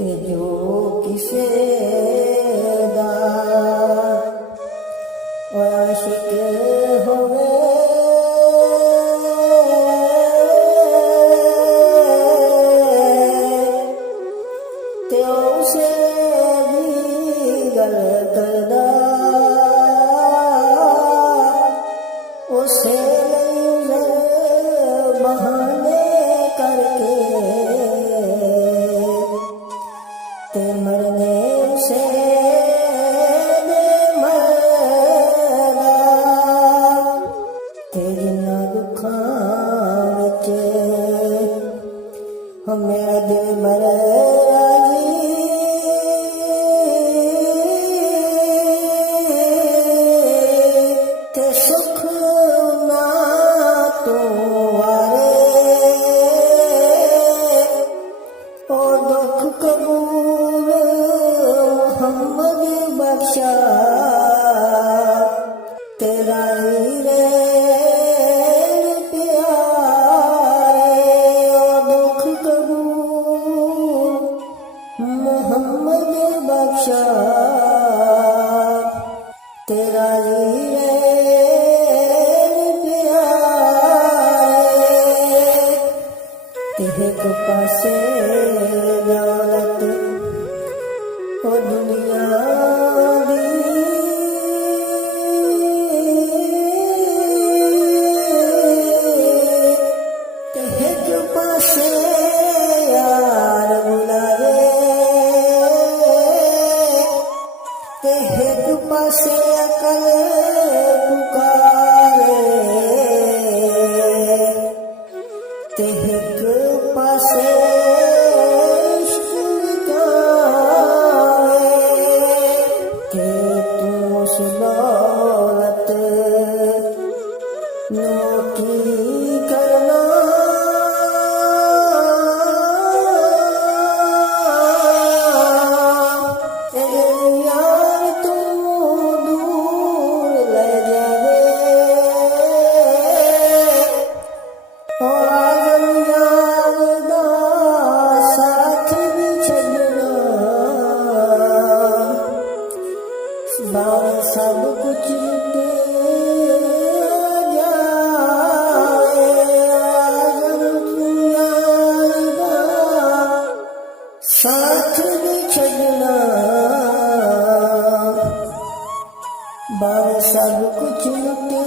ते जो किसे दा आशिक होवे ते उसे भी गलत दा उसे बहाने करके ते मरने से दे मरदा ते जिन्ना दुखां विच मेरा दिल मर राजी ते सुख ना तू वारे ओ दुख कबूल मोहम्मद बख्शा तेरा रे मोहम्मद बख्शा तेरा प्यारे एक पासे दौलत ओ दुनिया दी एक पासे यार बुलावे ते एक पासे अकल पुकारे ते एक पासे इश्क विकावे के तू उस दौलत नोकी करना सब कुछ लुटे जाए साथ भी छड़ना बार सब कुछ लुटे